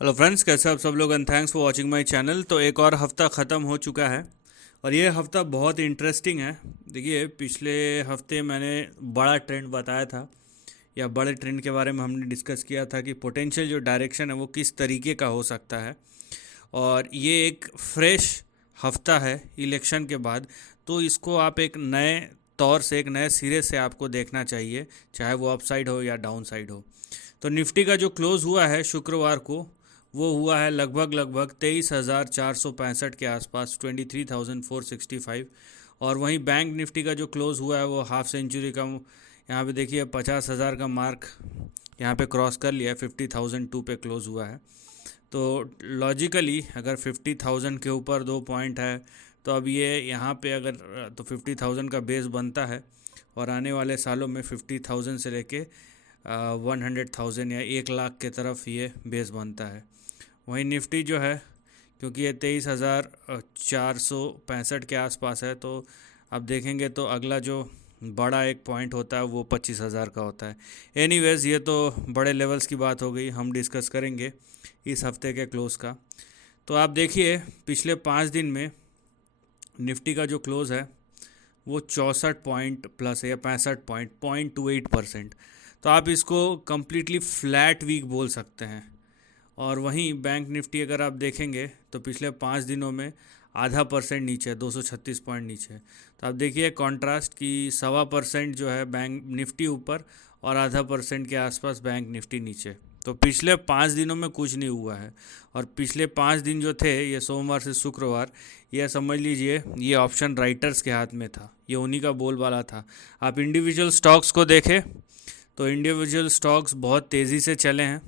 Hello friends, कैसे आप सब लोग and thanks for watching my channel. तो एक और हफ्ता ख़त्म हो चुका है और ये हफ्ता बहुत इंटरेस्टिंग है। देखिए, पिछले हफ्ते मैंने बड़ा ट्रेंड बताया था या बड़े ट्रेंड के बारे में हमने डिस्कस किया था कि पोटेंशियल जो डायरेक्शन है वो किस तरीके का हो सकता है। और ये एक फ्रेश हफ्ता है इलेक्शन के बाद, तो इसको आप एक नए तौर से, एक नए सिरे से आपको देखना चाहिए, चाहे वो अपसाइड हो या डाउन साइड हो। तो निफ्टी का जो क्लोज़ हुआ है शुक्रवार को, वो हुआ है लगभग 23,465 के आसपास, 23,465। और वहीं बैंक निफ्टी का जो क्लोज़ हुआ है वो हाफ सेंचुरी का, यहाँ पे देखिए 50,000 का मार्क यहाँ पे क्रॉस कर लिया है, 50,002 पे क्लोज़ हुआ है। तो लॉजिकली अगर 50,000 के ऊपर 2 पॉइंट है तो अब ये यहाँ पे अगर तो 50,000 का बेस बनता है और आने वाले सालों में 50,000 से लेके 100,000 या 1 लाख के तरफ ये बेस बनता है। वहीं निफ्टी जो है, क्योंकि ये 23,465 के आसपास है, तो अब देखेंगे तो अगला जो बड़ा एक पॉइंट होता है वो 25,000 का होता है। एनीवेज, ये तो बड़े लेवल्स की बात हो गई, हम डिस्कस करेंगे इस हफ्ते के क्लोज़ का। तो आप देखिए, पिछले 5 दिन में निफ्टी का जो क्लोज़ है वो 64 पॉइंट प्लस है या 65 पॉइंट, 0.28%। तो आप इसको कम्प्लीटली फ्लैट वीक बोल सकते हैं। और वहीं बैंक निफ्टी अगर आप देखेंगे तो पिछले 5 दिनों में ½ % नीचे है, 236 पॉइंट नीचे है। तो आप देखिए कॉन्ट्रास्ट कि 1.25% जो है बैंक निफ्टी ऊपर और ½ % के आसपास बैंक निफ्टी नीचे। तो पिछले 5 दिनों में कुछ नहीं हुआ है। और पिछले 5 दिन जो थे, ये सोमवार से शुक्रवार, यह समझ लीजिए ये ऑप्शन राइटर्स के हाथ में था, ये उन्हीं का बोलबाला था। आप इंडिविजुअल स्टॉक्स को देखें तो इंडिविजुअल स्टॉक्स बहुत तेज़ी से चले हैं,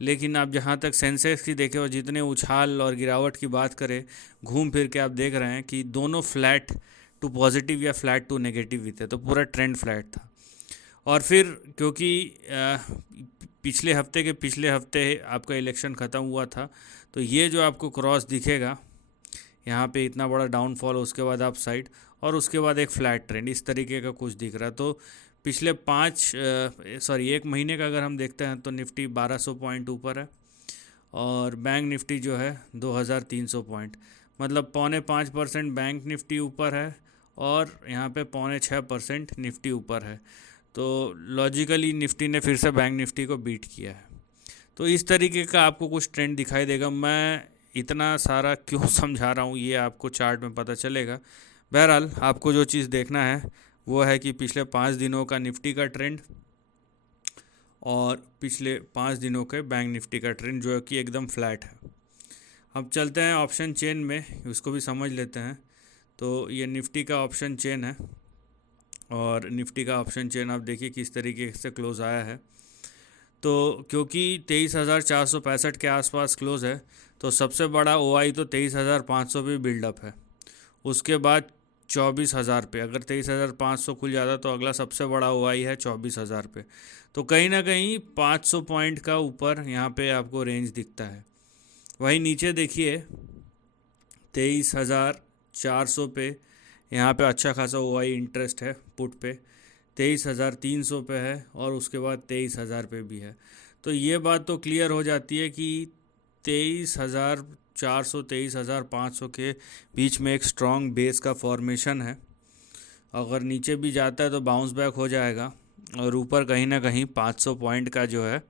लेकिन आप जहाँ तक सेंसेक्स की देखें और जितने उछाल और गिरावट की बात करें, घूम फिर के आप देख रहे हैं कि दोनों फ्लैट टू पॉजिटिव या फ्लैट टू नेगेटिव भी थे, तो पूरा ट्रेंड फ्लैट था। और फिर क्योंकि पिछले हफ्ते आपका इलेक्शन ख़त्म हुआ था, तो ये जो आपको क्रॉस दिखेगा यहाँ पे, इतना बड़ा डाउनफॉल, उसके बाद अप साइड और उसके बाद एक फ्लैट ट्रेंड, इस तरीके का कुछ दिख रहा है। तो पिछले 1 महीने का अगर हम देखते हैं तो निफ्टी 1200 पॉइंट ऊपर है और बैंक निफ्टी जो है 2300 पॉइंट, मतलब 4.5% बैंक निफ्टी ऊपर है और यहाँ पे 5.6% निफ्टी ऊपर है। तो लॉजिकली निफ्टी ने फिर से बैंक निफ्टी को बीट किया है। तो इस तरीके का आपको कुछ ट्रेंड दिखाई देगा। मैं इतना सारा क्यों समझा रहा हूँ ये आपको चार्ट में पता चलेगा। बहरहाल, आपको जो चीज़ देखना है वो है कि पिछले 5 दिनों का निफ्टी का ट्रेंड और पिछले 5 दिनों के बैंक निफ्टी का ट्रेंड जो है कि एकदम फ्लैट है। अब चलते हैं ऑप्शन चेन में, उसको भी समझ लेते हैं। तो ये निफ्टी का ऑप्शन चेन है और निफ्टी का ऑप्शन चेन आप देखिए किस तरीके से क्लोज आया है। तो क्योंकि 23,465 के आसपास क्लोज है, तो सबसे बड़ा ओआई तो 23,500 पे बिल्डअप है। उसके बाद 24,000 पे, अगर 23,500 खुल जाता तो अगला सबसे बड़ा ओआई है 24,000 पे। तो कहीं ना कहीं 500 पॉइंट का ऊपर यहाँ पे आपको रेंज दिखता है। वहीं नीचे देखिए 23,400 पे, यहाँ पे अच्छा खासा ओआई इंटरेस्ट है पुट पे, 23,300 पे है और उसके बाद 23,000 पे भी है। तो ये बात तो क्लियर हो जाती है कि 23,400 23,500 के बीच में एक स्ट्रॉन्ग बेस का फॉर्मेशन है। अगर नीचे भी जाता है तो बाउंस बैक हो जाएगा और ऊपर कहीं ना कहीं 500 पॉइंट का जो है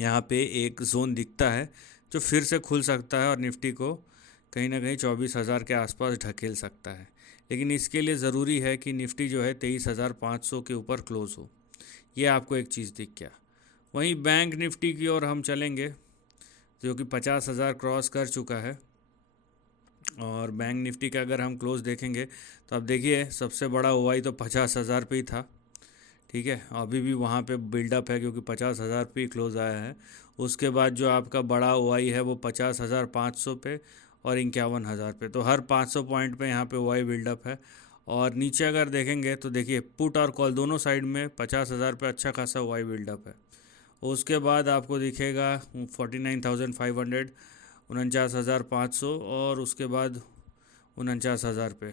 यहाँ पे एक जोन दिखता है जो फिर से खुल सकता है और निफ्टी को कहीं ना कहीं 24,000 के आसपास ढकेल सकता है। लेकिन इसके लिए ज़रूरी है कि निफ्टी जो है 23,500 के ऊपर क्लोज़ हो। ये आपको एक चीज़ दिख गया। वहीं बैंक निफ्टी की ओर हम चलेंगे जो कि 50,000 क्रॉस कर चुका है। और बैंक निफ्टी का अगर हम क्लोज़ देखेंगे तो अब देखिए सबसे बड़ा ओआई तो 50,000 पे ही था, ठीक है। अभी भी वहाँ पे बिल्डअप है क्योंकि 50,000 पे ही क्लोज़ आया है। उसके बाद जो आपका बड़ा ओआई है वो 50,500 पे और 51,000 पे, तो हर 500 पॉइंट पे यहाँ पे ओआई बिल्डअप है। और नीचे अगर देखेंगे तो देखिए पुट और कॉल दोनों साइड में 50,000 पे अच्छा खासा ओआई बिल्डअप है। उसके बाद आपको दिखेगा 49,500, 49,500 और उसके बाद 49,000 पे।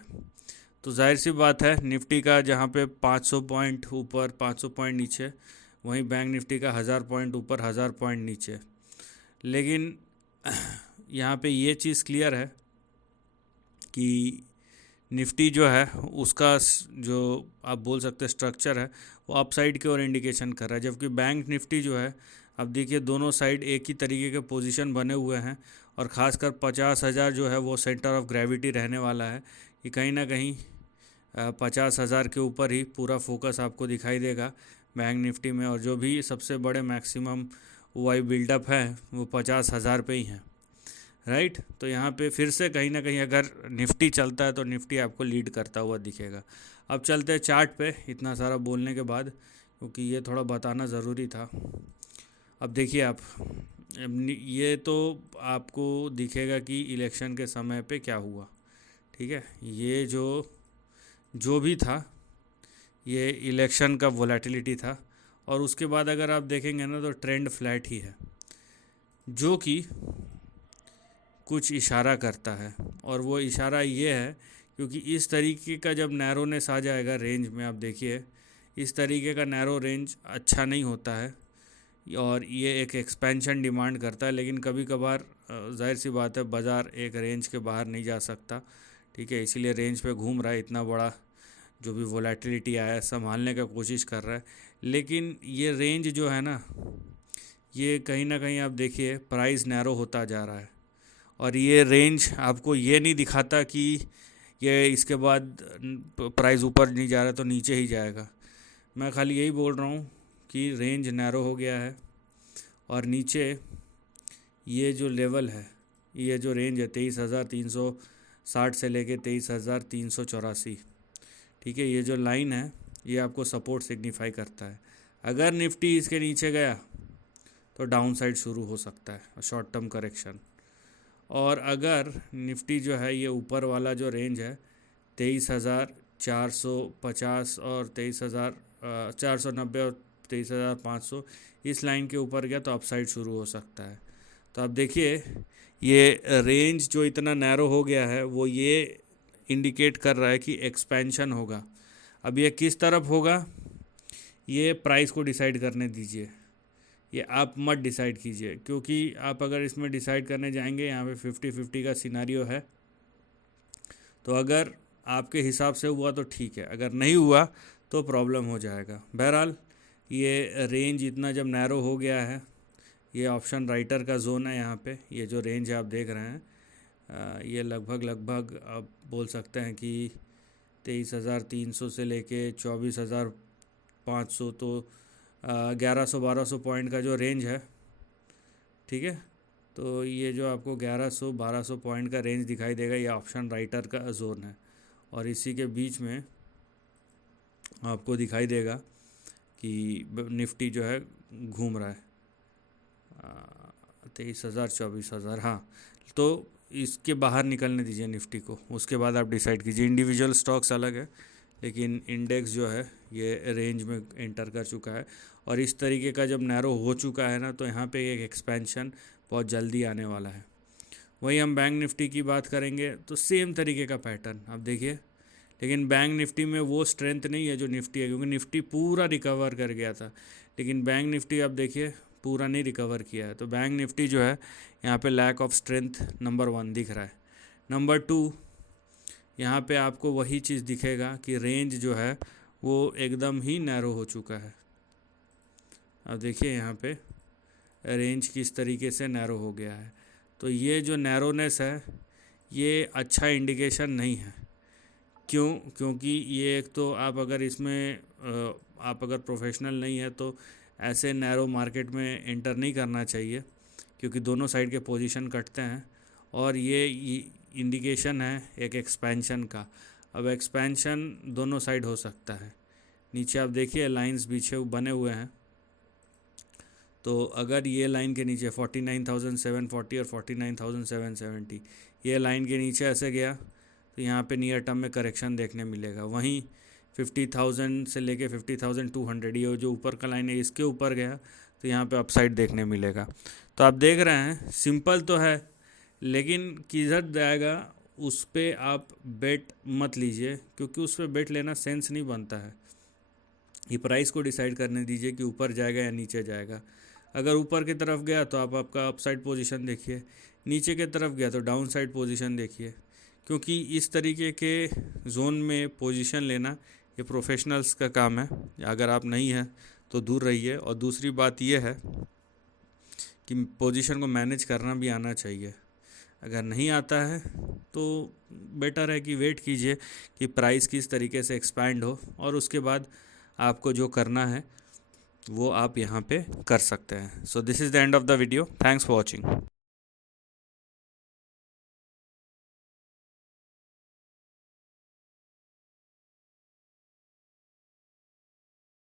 तो जाहिर सी बात है निफ्टी का जहाँ पे 500 पॉइंट ऊपर 500 पॉइंट नीचे, वहीं बैंक निफ्टी का 1000 पॉइंट ऊपर 1000 पॉइंट नीचे। लेकिन यहाँ पे ये चीज़ क्लियर है कि निफ्टी जो है उसका जो आप बोल सकते हैं स्ट्रक्चर है वो अपसाइड की ओर इंडिकेशन कर रहा है, जबकि बैंक निफ्टी जो है अब देखिए दोनों साइड एक ही तरीके के पोजीशन बने हुए हैं और ख़ासकर 50,000 जो है वो सेंटर ऑफ ग्रेविटी रहने वाला है कि कहीं ना कहीं 50,000 के ऊपर ही पूरा फोकस आपको दिखाई देगा बैंक निफ्टी में, और जो भी सबसे बड़े मैक्सिमम वाई बिल्डअप है वो 50,000 पे ही है, राइट। तो यहाँ पे फिर से कहीं ना कहीं अगर निफ्टी चलता है तो निफ्टी आपको लीड करता हुआ दिखेगा। अब चलते हैं चार्ट पे, इतना सारा बोलने के बाद, क्योंकि ये थोड़ा बताना ज़रूरी था। अब देखिए आप, ये तो आपको दिखेगा कि इलेक्शन के समय पे क्या हुआ, ठीक है। ये जो भी था ये इलेक्शन का वोलेटिलिटी था, और उसके बाद अगर आप देखेंगे ना तो ट्रेंड फ्लैट ही है, जो कि कुछ इशारा करता है। और वो इशारा ये है क्योंकि इस तरीके का जब नैरोनेस आ जाएगा रेंज में, आप देखिए इस तरीके का नैरो रेंज अच्छा नहीं होता है और ये एक एक्सपेंशन डिमांड करता है। लेकिन कभी कभार जाहिर सी बात है बाज़ार एक रेंज के बाहर नहीं जा सकता, ठीक है, इसीलिए रेंज पे घूम रहा है, इतना बड़ा जो भी वोलेटिलिटी आया है संभालने का कोशिश कर रहा है। लेकिन ये रेंज जो है ना, ये कहीं ना कहीं आप देखिए प्राइस नैरो होता जा रहा है, और ये रेंज आपको ये नहीं दिखाता कि ये इसके बाद प्राइस ऊपर नहीं जा रहा तो नीचे ही जाएगा। मैं खाली यही बोल रहा हूँ कि रेंज नैरो हो गया है, और नीचे ये जो लेवल है, ये जो रेंज है 23,360 से लेके 23,384, ठीक है, ये जो लाइन है ये आपको सपोर्ट सिग्निफाई करता है। अगर निफ्टी इसके नीचे गया तो डाउन साइड शुरू हो सकता है, शॉर्ट टर्म करेक्शन। और अगर निफ्टी जो है ये ऊपर वाला जो रेंज है 23,450 और 23,490 और 23,500, इस लाइन के ऊपर गया तो अपसाइड शुरू हो सकता है। तो आप देखिए ये रेंज जो इतना नैरो हो गया है वो ये इंडिकेट कर रहा है कि एक्सपेंशन होगा। अब ये किस तरफ होगा ये प्राइस को डिसाइड करने दीजिए, ये आप मत डिसाइड कीजिए, क्योंकि आप अगर इसमें डिसाइड करने जाएंगे यहाँ पे 50-50 का सिनारियो है। तो अगर आपके हिसाब से हुआ तो ठीक है, अगर नहीं हुआ तो प्रॉब्लम हो जाएगा। बहरहाल ये रेंज इतना जब नैरो हो गया है, ये ऑप्शन राइटर का जोन है यहाँ पे, ये जो रेंज आप देख रहे हैं ये लगभग आप बोल सकते हैं कि 23,300 से लेके 24,500, तो 1100-1200 पॉइंट का जो रेंज है, ठीक है। तो ये जो आपको 1100-1200 पॉइंट का रेंज दिखाई देगा ये ऑप्शन राइटर का जोन है, और इसी के बीच में आपको दिखाई देगा कि निफ्टी जो है घूम रहा है 23,000 24,000। हाँ, तो इसके बाहर निकलने दीजिए निफ्टी को, उसके बाद आप डिसाइड कीजिए। इंडिविजुअल स्टॉक्स अलग है, लेकिन इंडेक्स जो है ये रेंज में एंटर कर चुका है, और इस तरीके का जब नैरो हो चुका है ना तो यहाँ पे एक एक्सपेंशन बहुत जल्दी आने वाला है। वही हम बैंक निफ्टी की बात करेंगे तो सेम तरीके का पैटर्न आप देखिए, लेकिन बैंक निफ्टी में वो स्ट्रेंथ नहीं है जो निफ्टी है, क्योंकि निफ्टी पूरा रिकवर कर गया था, लेकिन बैंक निफ्टी आप देखिए पूरा नहीं रिकवर किया है। तो बैंक निफ्टी जो है यहाँ पे लैक ऑफ स्ट्रेंथ नंबर 1 दिख रहा है। नंबर 2, यहाँ पे आपको वही चीज़ दिखेगा कि रेंज जो है वो एकदम ही नैरो हो चुका है। अब देखिए यहाँ पे रेंज किस तरीके से नैरो हो गया है। तो ये जो नैरोनेस है ये अच्छा इंडिकेशन नहीं है। क्यों? क्योंकि ये एक तो आप अगर इसमें आप अगर प्रोफेशनल नहीं है तो ऐसे नैरो मार्केट में एंटर नहीं करना चाहिए, क्योंकि दोनों साइड के पोजीशन कटते हैं, और ये इंडिकेशन है एक एक्सपेंशन का। अब एक्सपेंशन दोनों साइड हो सकता है। नीचे आप देखिए लाइंस पीछे बने हुए हैं, तो अगर ये लाइन के नीचे 49,740 और 49,770 ये लाइन के नीचे ऐसे गया तो यहाँ पे नियर टर्म में करेक्शन देखने मिलेगा। वहीं 50,000 से लेके 50,200 ये जो ऊपर का लाइन है इसके ऊपर गया तो यहाँ पे अपसाइड देखने मिलेगा। तो आप देख रहे हैं सिंपल तो है, लेकिन किधर जाएगा उस पर आप बेट मत लीजिए, क्योंकि उस पर बेट लेना सेंस नहीं बनता है। ये प्राइस को डिसाइड करने दीजिए कि ऊपर जाएगा या नीचे जाएगा। अगर ऊपर की तरफ गया तो आप आपका अपसाइड पोजीशन देखिए, नीचे की तरफ गया तो डाउन साइड पोजीशन देखिए, क्योंकि इस तरीके के जोन में पोजीशन लेना ये प्रोफेशनल्स का काम है। अगर आप नहीं हैं तो दूर रहिए। और दूसरी बात ये है कि पोजीशन को मैनेज करना भी आना चाहिए। अगर नहीं आता है तो बेटर है कि वेट कीजिए कि प्राइस किस तरीके से एक्सपैंड हो, और उसके बाद आपको जो करना है वो आप यहाँ पे कर सकते हैं। So this is the end of the video. Thanks for watching.